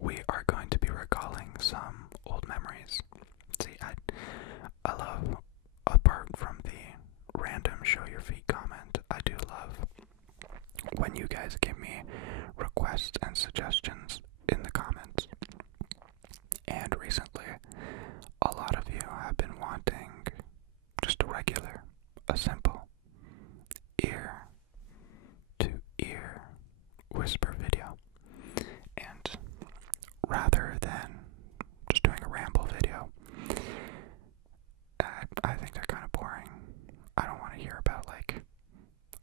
we are going to be recalling some old memories. See, I love, apart from the random show your feet comment, I do love when you guys give me requests and suggestions in the comments. And recently, a lot of you have been wanting just a simple ear to ear whisper video. And rather than just doing a ramble video, I think they're kind of boring. I don't want to hear about,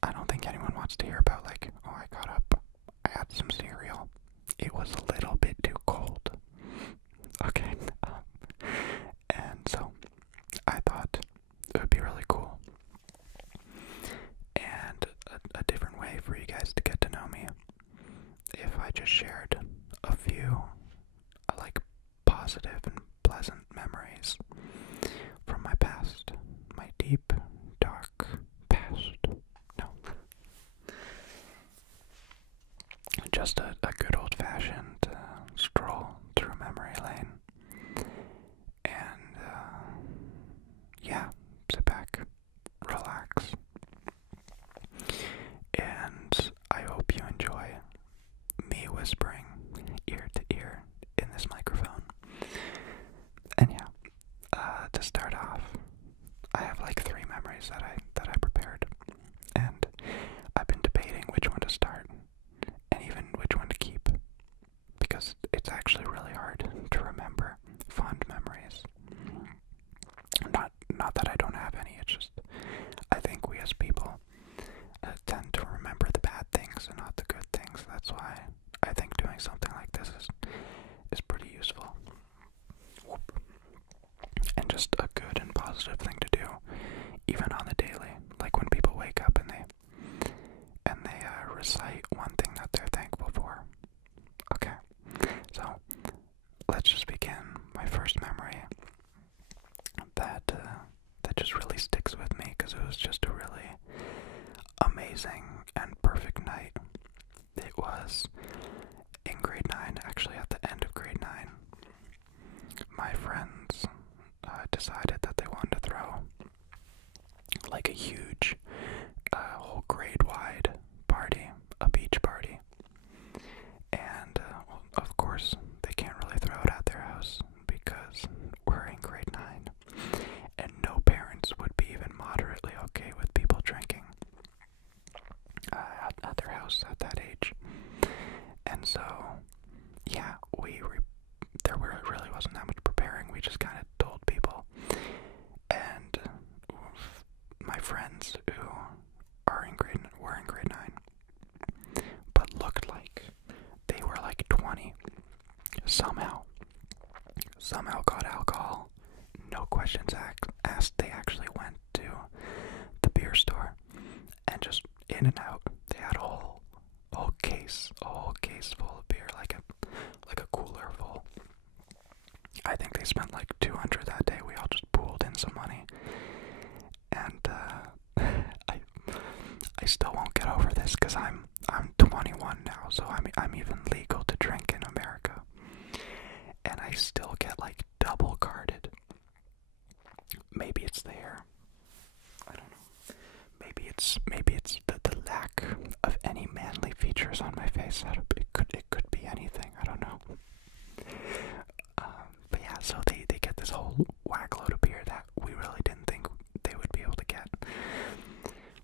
I don't think anyone wants to hear about, oh, I got up, I had some cereal, it was a little bit too cold. Okay, and so I thought it would be really cool and a different way for you guys to get to know me if I just shared a few positive and pleasant memories from my past, my deep, dark past. No. Just a good old-fashioned stroll through memory lane. And, yeah, sit back, relax. And I hope you enjoy me whispering ear to ear in this microphone. And yeah, to start off, I have 3 memories that I prepared, and I've been debating which one to start and even which one to keep, because it's actually really hard to remember fond memories. Not that I don't have any, it's just I think we as people tend to remember the bad things and not the good things. That's why I think doing something like this is pretty useful. And just a good and positive thing to do, even on the daily. Like when people wake up and they recite one thing that they're thankful for. Okay, so let's just begin. My first memory that just really sticks with me because it was just a really amazing and perfect night. It was in grade 9, actually at the end of grade 9. My friends decided that they wanted to throw a huge whole grade-wide party, a beach party. And well, of course they can't really throw it at their house because we're in grade 9 and no parents would be even moderately okay with people drinking at their house at that age. And so yeah, there really wasn't that much preparing. We just kind of told people, and my friends who were in grade 9, but looked like they were 20, somehow got alcohol, no questions asked. They actually went to the beer store and just in and out. They had a whole case full of beer, like a cooler full. I think they spent $200 that day. We all just pooled in some money, and I still won't get over this because I'm 21 now, so I'm even legal to drink in America, and I still get double carded. Maybe it's the hair. I don't know. Maybe it's the lack of any manly features on my face. It could be anything. I don't know. But yeah, so they get this whole whack load of beer that we really didn't think they would be able to get.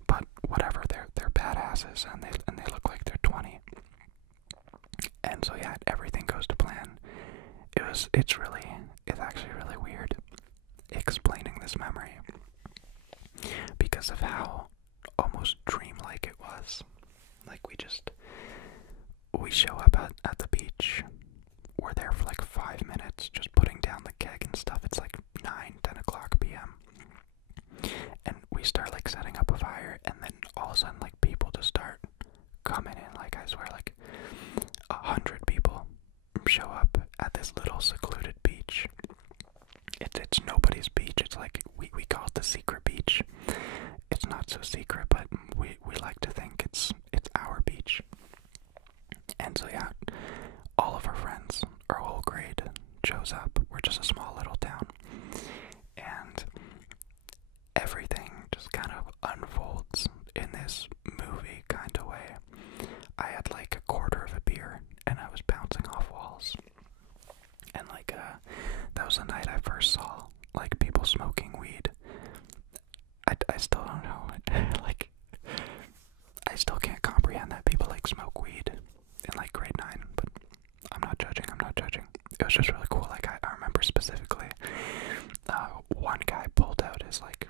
But whatever, they're badasses and they look like they're 20. And so yeah, everything goes to plan. It's actually really weird explaining this memory because of how almost dreamlike it was. We show up at the beach. We're there for 5 minutes just putting down the keg and stuff. It's 9-10 o'clock p.m. and we start setting up a fire, and then all of a sudden people just start coming in. I swear 100 people show up at this little secluded beach. It's nobody's beach. It's we call it the secret beach. It's not so secret, but we like to think it's our beach. And so yeah, all of our friends just a small little town. And everything just kind of unfolds in this movie kind of way. I had like a quarter of a beer and I was bouncing off walls. And like that was the night I first saw like people smoking weed. I still don't know. Like I still can't comprehend that people like smoke weed in like grade 9, but I'm not judging. It was just really cool. Like I remember specifically one guy pulled out his like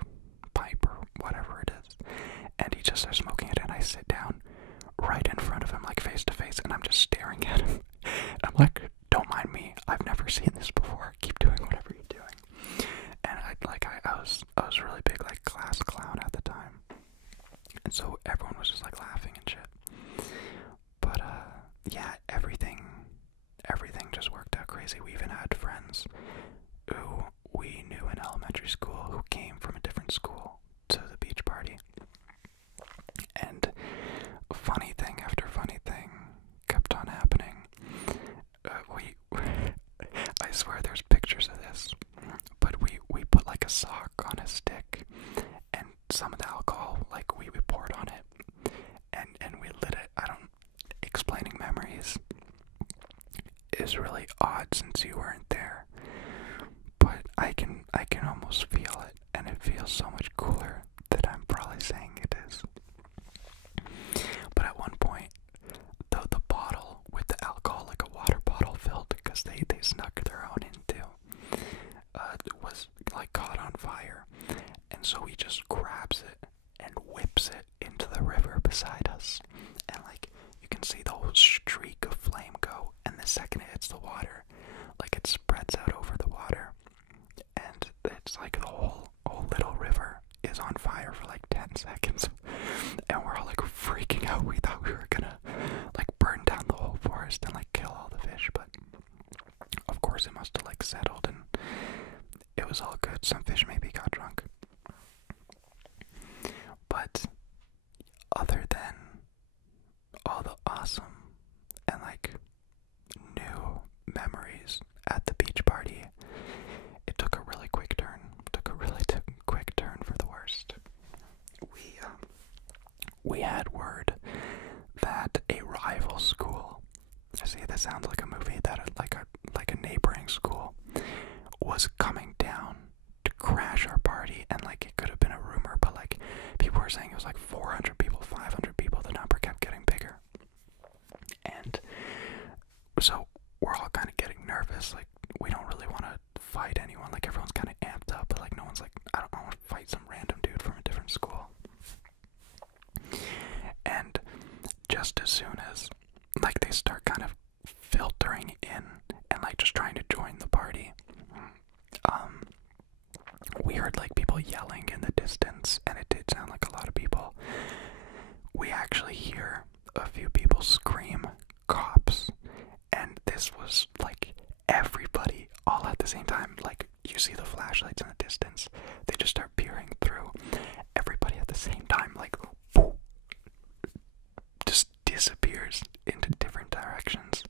pipe or whatever it is, and he just started smoking it, and I sit down right in front of him, like face to face, and I'm just staring at him. I'm like, don't mind me, I've never seen this before, keep doing whatever you're doing. And I was really big like class clown at the time, and so everyone was just like laughing and shit. But yeah, everything just worked out crazy. We even had friends who we knew in elementary school who came from a different school to the beach party. And funny thing after funny thing kept on happening. I swear there's pictures of this, but we put like a sock on a stick, and some of the alcohol, like we poured on it, and we lit it. Explaining memories is really odd since you weren't there, but I can almost feel it, and it feels so much cooler that I'm probably saying it is. But at one point, the bottle with the alcohol, like a water bottle filled, because they snuck their own in too, was like caught on fire, and so he just grabs it and whips it into the river beside us, and like you can see the whole streak of flame go, and the second it hits the water, like it spreads out over the water, and it's like the whole little river is on fire for like 10 seconds, and we're all like freaking out. We thought we were gonna like burn down the whole forest and like kill all the fish, but of course it must have like settled and it was all good. Some fish maybe got drunk. But other than all the awesome and like new memories at the beach party, it took a really quick turn. Quick turn for the worst. We had word that a rival school, see, this sounds like a movie, that like a neighboring school was coming down to crash our party, and like it could have been a rumor, but like people were saying it was like 400 people, 500 people. The number kept getting bigger, and so we're all kind of getting nervous. Like we don't really want to fight anyone. Like everyone's kind of amped up, but like no one's like, I don't want to fight some random dude from a different school. And just as soon as like they start kind of filtering in and like just trying to join the party, we heard like people yelling in the distance, and it did sound like a lot of people. We actually hear a few people scream, "Cops!" And this was like everybody all at the same time. Like you see the flashlights in the distance, they just start peering through. Everybody at the same time, like just disappears into different directions.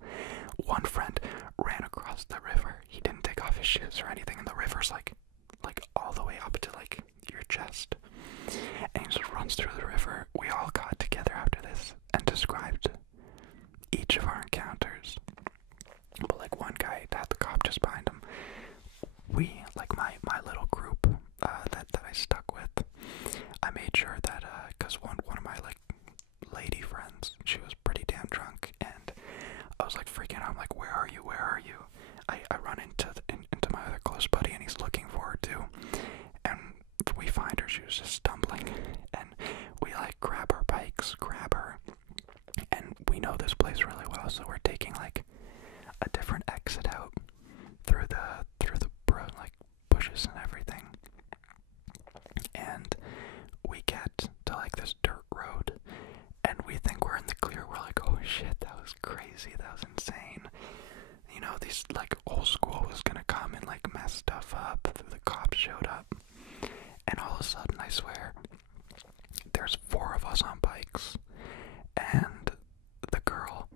One friend ran across the river. He didn't take off his shoes or anything, and the river's like all the way up to like your chest. And he just runs through the river. We all got together after this and described each of our encounters. But like one guy had the cop just behind him. We, like my little group that I stuck with, I made sure that because one of my like lady friends, she was pretty damn drunk, and I was like freaking out. I'm like, where are you? I run into my other close buddy, and he's looking for her too, and we find her. She was just stumbling, and we like grab her bikes, grab her, and we know this place really well, so we're taking like a different exit out through the like bushes and everything, and we get to like this dirt road, and we think we're in the clear. We're like, oh shit, that was crazy, that was insane. You know, these like whole school was gonna come and like mess stuff up. The cops showed up, and all of a sudden, I swear, there's 4 of us on bikes, and the girl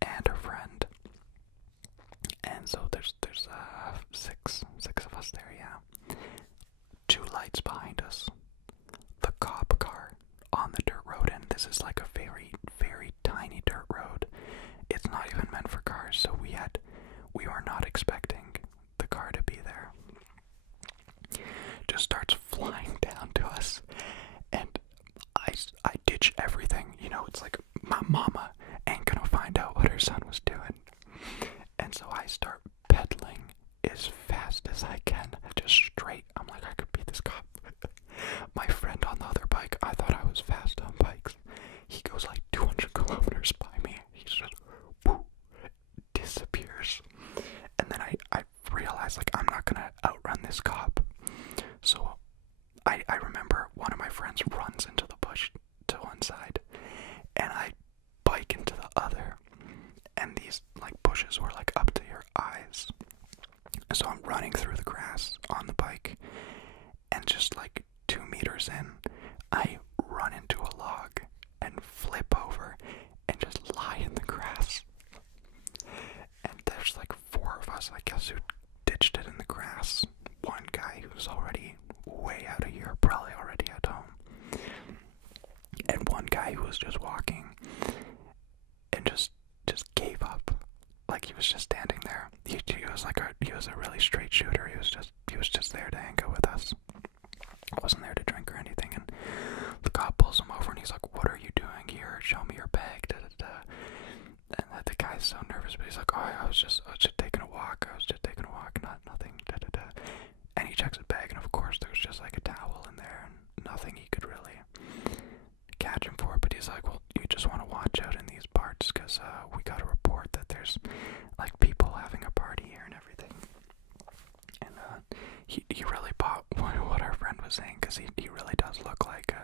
and her friend, and so there's six of us there, yeah. Two lights behind us. The cop car on the dirt road, and this is like a very, very tiny dirt road. It's not even meant for cars, so we were not expecting the car to be there. Just starts flying down to us, and I ditch everything. You know, it's like my mama ain't gonna find out what her son was doing. And so I start pedaling as fast as I can, just straight. I'm like, I could beat this cop. My friend on the other bike, I thought I was fast on bikes. He goes like 200 kilometers by me. He just whoo, disappears. And then I realized, like, I'm not gonna outrun this cop. So I remember one of my friends runs into the bush to one side, and I bike into the other, and these like bushes were like up to your eyes. So I'm running through the grass on the bike, and just like 2 meters in, I run into a log and flip over and just lie in the grass. And there's like 4 of us, I guess, who ditched it in the grass. One guy who's already way out of here, probably already at home. And one guy who was just walking and just gave up. Like, he was just standing there. He was a really straight shooter. He was just there to hang out with us. I wasn't there to drink or anything. And the cop pulls him over and he's like, "What are you doing here? Show me your bag." Da, da, da. And the guy's so nervous, but he's like, "Oh, I was just taking a walk. Nothing." Da, da, da. And he checks his bag, and of course there's just like a towel in there and nothing he could really catch him for. But he's like, "Well, you just want to watch out in these parts, because we got a report that there's like people having a party here and everything." And he really bought what our friend was saying, because he really does look like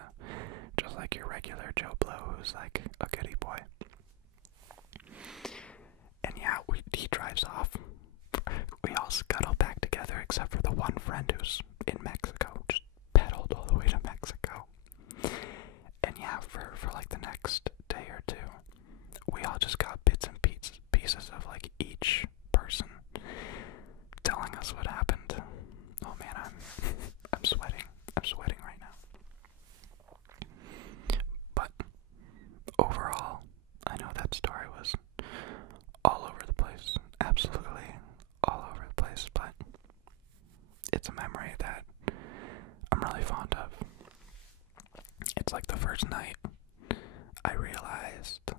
just like your regular Joe Blow who's like a goody boy. And yeah, he drives off. We all scuttle back together, except for the one friend who's in Mexico, just pedaled all the way to Mexico. And yeah, for like the next day or two, we all just got bits and pieces of like each person telling us what happened. Oh man, I'm sweating. I'm sweating right now. But overall, I know that story was all over the place. Absolutely all over the place, but it's a memory that I'm really fond of. It's like the first night I realized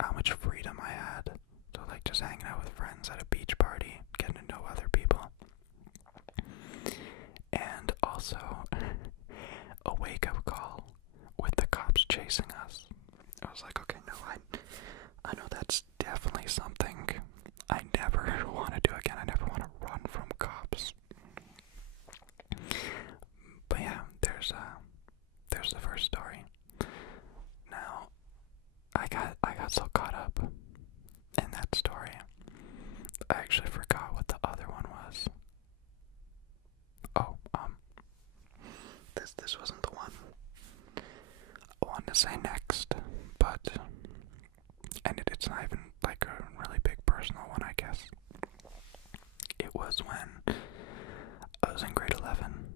how much freedom I had. So like just hanging out with friends at a beach party, getting to know other people. And also a wake-up call with the cops chasing us. I was like, okay, no, I know that's definitely something I never want to do again. I never want to run from cops. But yeah, there's the first story. Now, I got so caught up in that story, I actually forgot what the other one was. Oh, this wasn't the one I wanted to say next, but, and it's not even like a really big personal one, I guess. It was when I was in grade 11.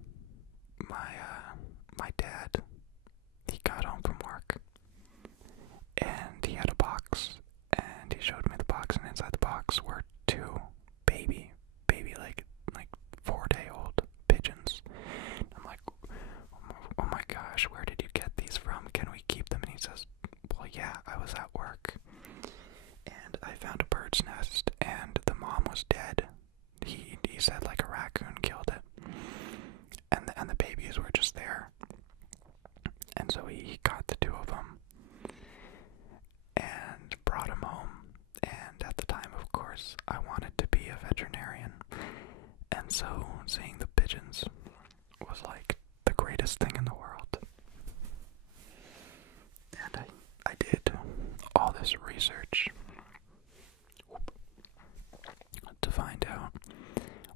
My dad, he got home from work, and he had a box, and he showed me the box, and inside the box were 2 baby like 4-day-old pigeons. I'm like, oh my gosh, where did you get these from? Can we keep them? And he says, well, yeah, I was at work, and I found a bird's nest, and the mom was dead. He said like a raccoon killed it, and the babies were just there. And so he got the 2 of them and brought them home. And at the time, of course, I wanted to be a veterinarian. And so seeing the pigeons was like the greatest thing in the world. And I did all this research to find out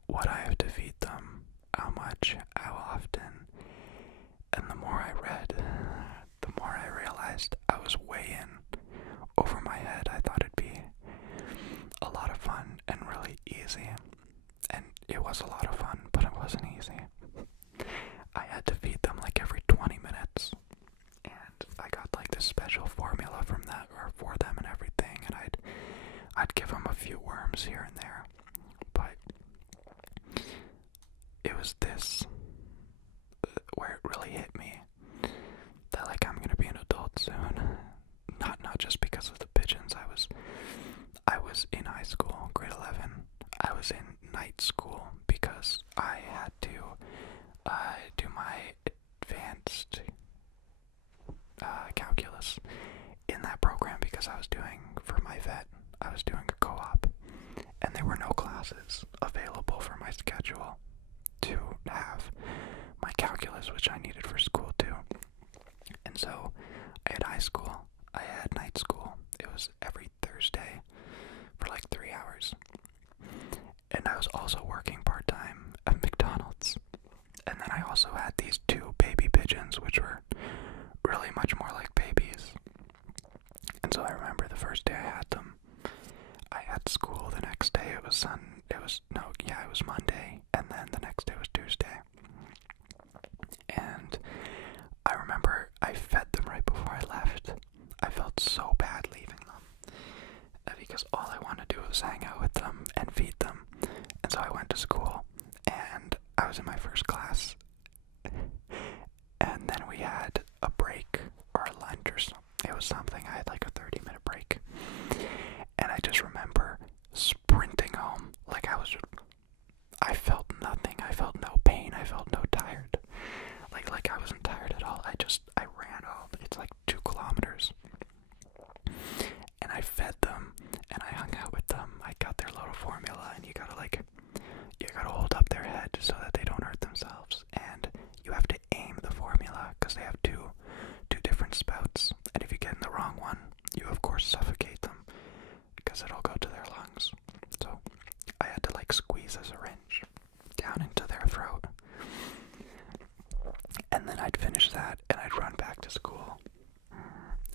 what I have to feed them, how much, how often. And the more I read, the more I realized I was way in over my head. I thought it'd be a lot of fun and really easy. And it was a lot of fun, but it wasn't easy. I had to feed them like every 20 minutes, and I got like this special formula from that, or for them and everything, and I'd give them a few worms here and there, but it was this where it really hit me that like I'm gonna be an adult soon. Not just because of the pigeons. I was in high school, grade 11. I was in night school because I had to do my advanced calculus in that program because I was doing, for my vet, I was doing a co-op, and there were no classes available for my schedule to have my calculus, which I needed for school too. And so I had high school, I had night school. It was every Thursday for like 3 hours. And I was also working part-time at McDonald's. And then I also had these 2 baby pigeons, which were really much more like babies. And so I remember the first day I had them, I had school. The next day it was Monday, and then the next day was Tuesday. And I remember I fed them right before I left. I felt so bad leaving them because all I wanted to do was hang out with them and feed them. And so I went to school, and I was in my first class, and then we had a break or a lunch or something. It was something. I had like a 30-minute break, and I just remember sprinting home. Like I felt nothing. I felt no pain. I felt no tired. Like I wasn't tired at all. I ran home. It's like 2 kilometers. And I fed them, and I hung out with them. I got their little formula, and you gotta hold up their head so that they don't hurt themselves. And you have to aim the formula, because they have two different spouts. And if you get in the wrong one, you of course suffocate them, because it'll go to their lungs. So I had to like squeeze a syringe down into their throat. And then I'd finish that, and I'd run back to school.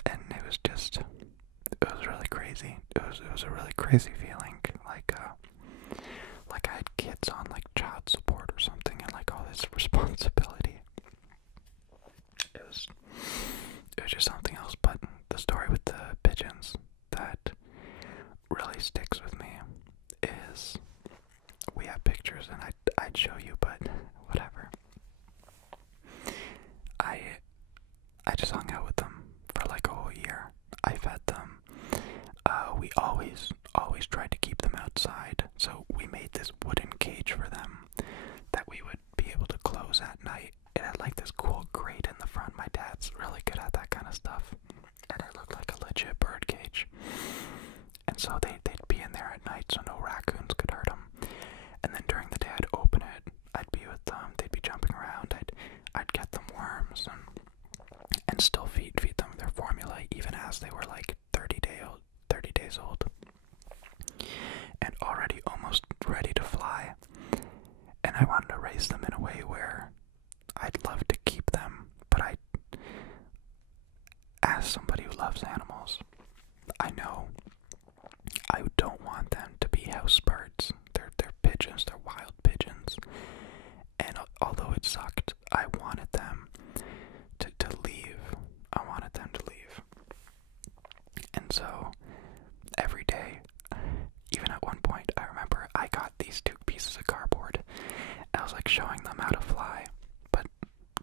And it was really crazy. It was a really crazy feeling, like I had kids on like child support or something, and like all this responsibility. It was just something else. But the story with the pigeons that really sticks with me is, we have pictures, and I'd show you, but whatever. I just hung out with them for like a whole year. I fed them. We always tried to keep them outside, so we made this wooden cage for them that we would be able to close at night. It had like this cool grate in the front. My dad's really good at that kind of stuff, and it looked like a legit bird cage. And so they'd be in there at night so no raccoons could hurt them. And then during the day I'd open it, I'd be with them, they'd be jumping around, I'd get them worms and still feed them their formula, even as they were like 30 days old, and already almost ready to fly. And I wanted to raise them in a way where I'd love to keep them, but as somebody who loves animals, I know I don't want them to be house birds. They're pigeons, they're wild pigeons. And although it sucked, I wanted them to leave. I wanted them to leave. And so every day, even at one point, I remember I got these 2 pieces of cardboard, and I was like showing them how to fly, but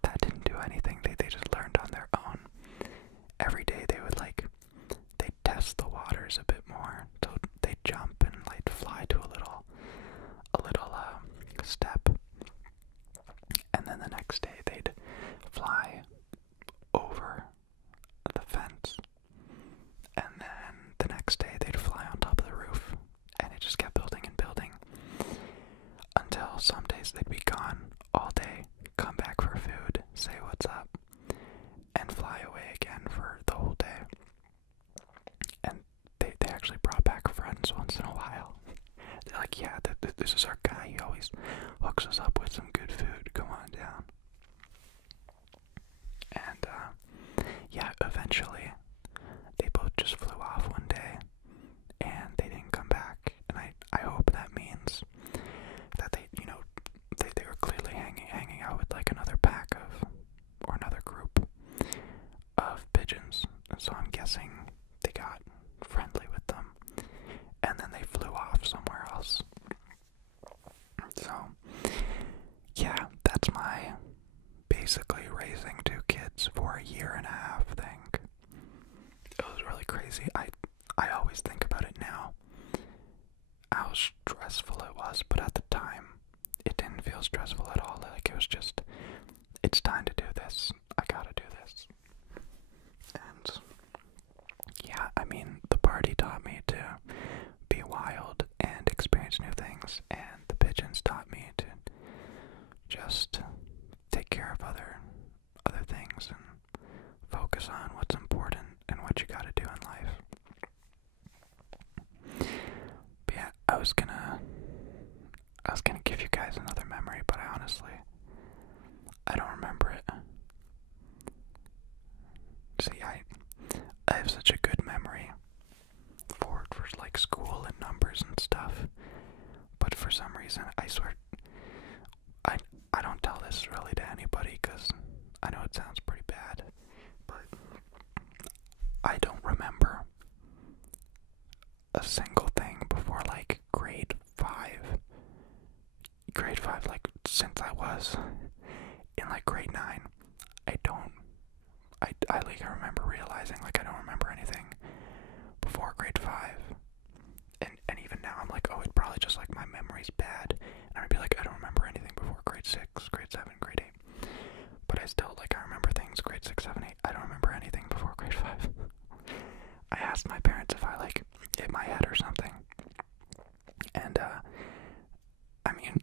that didn't do anything. They just learned on their own. Every day they'd test the waters a bit more, so they'd jump and like fly to a little step, and then the next day they'd fly over the fence, and then the next day they'd fly on top of the roof, and it just kept building and building until some days they'd be gone all day, come back for food, say what's up, and fly away again for the whole day. And they actually brought back friends once in a while. They're like, yeah, this is our guy, he always hooks us up with some good food, come on down. And yeah, eventually they both just flew off one day, and they didn't come back. And I hope that means that they how stressful it was, but at the time, it didn't feel stressful at all. Like, it was just, it's time to do this. I gotta do this. And yeah, I mean, the party taught me to be wild and experience new things, and the pigeons taught me to just take care of other things and focus on what's important and what you gotta do in life. But yeah, I was gonna give you guys another memory, but I don't remember it. See, I have such a good memory for like school and numbers and stuff, but for some reason, I swear, I don't tell this really to anybody because I know it sounds pretty bad, but I don't remember a single thing before like grade 5. Grade 5, like since I was in like grade 9, I remember realizing like I don't remember anything before grade 5. And even now I'm like, oh, it's probably just like my memory's bad. And I'd be like, I don't remember anything before grade 6, grade 7, grade 8. But I still, like, I remember things grade 6, 7, 8. I don't remember anything before grade 5. I asked my parents if I, like, hit my head or something. And, I mean,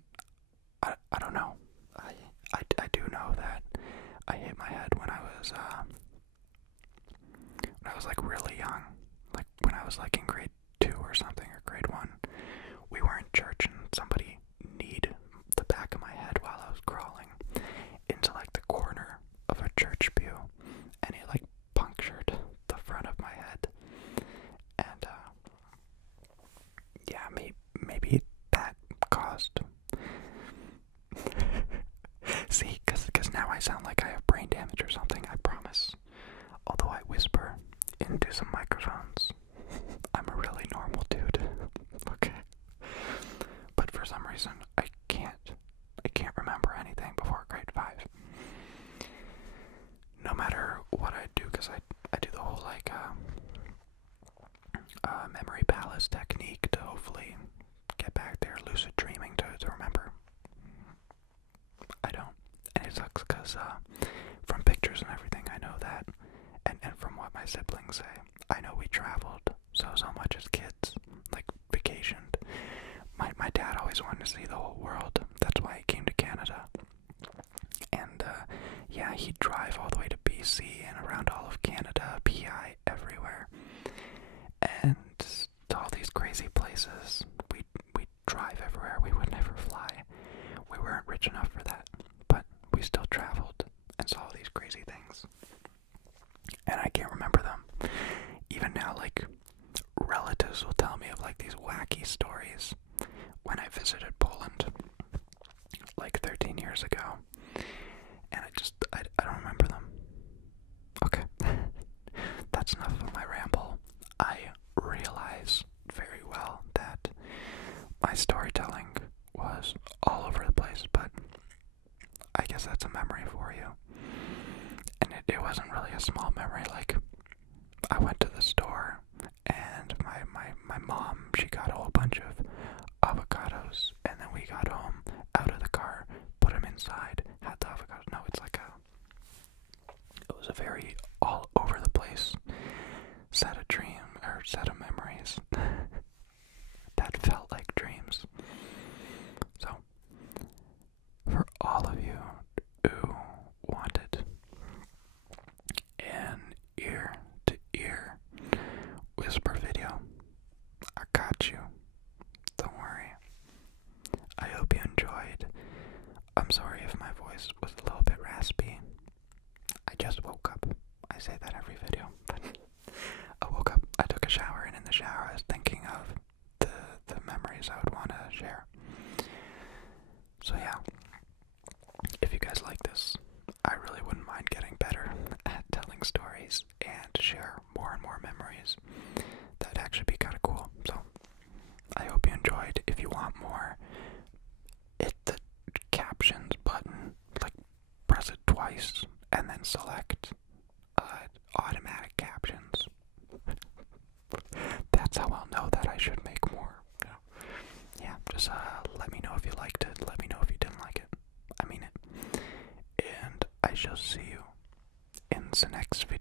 I don't know. I do know that I hit my head when I was, like, really young. Like, when I was, like, in grade 2 or something, or grade 1. We were in church and somebody kneed the back of my head while I was crawling into like the corner of a church pew, and it like punctured the front of my head. And yeah, maybe that caused see, because now I sound like I have brain damage or something, I promise. Although I whisper into some microphones, I'm a really normal dude. Okay. But for some reason, I can't remember anything before grade 5. No matter what I do, because I do the whole like memory palace technique to hopefully get back there, lucid dreaming to remember. I don't, and it sucks because from pictures and everything, I know that, and from what my siblings say, I know we traveled so much as kids, like vacationed. My dad always wanted to see the whole world. That's why he came to Canada. And yeah, he'd drive all the way to BC and around all of Canada, PI, everywhere. And to all these crazy places. We'd drive everywhere. We would never fly. We weren't rich enough for that. But we still traveled and saw all these crazy things. And I can't remember them. Even now, like, relatives will tell me of like these wacky stories. When I visited Poland like 13 years ago, and I don't remember them. Okay, that's enough of my ramble. I realize very well that my storytelling was all over the place, but I guess that's a memory for you. And it wasn't really a small memory. Like, I went to the store and my mom, she got a whole bunch of avocados, and then we got home out of the car, put them inside, had the avocados. No, it was a very all over the place set of memories that felt like dreams. So, for all of you who wanted an ear-to-ear whisper video, I got you. Don't worry. I hope you enjoyed. I'm sorry if my voice was a little bit raspy. I just woke up. I say that every video, but I woke up, I took a shower, and in the shower I was thinking of the memories I would want to share. So yeah, if you guys like this, I really wouldn't mind getting better at telling stories and to share more and more memories. That'd actually be kind of cool. So I hope you enjoyed. If you want more, hit the captions button, like press it twice, and then select automatic captions. That's how I'll know that I should make more. You know? shall see you in the next video.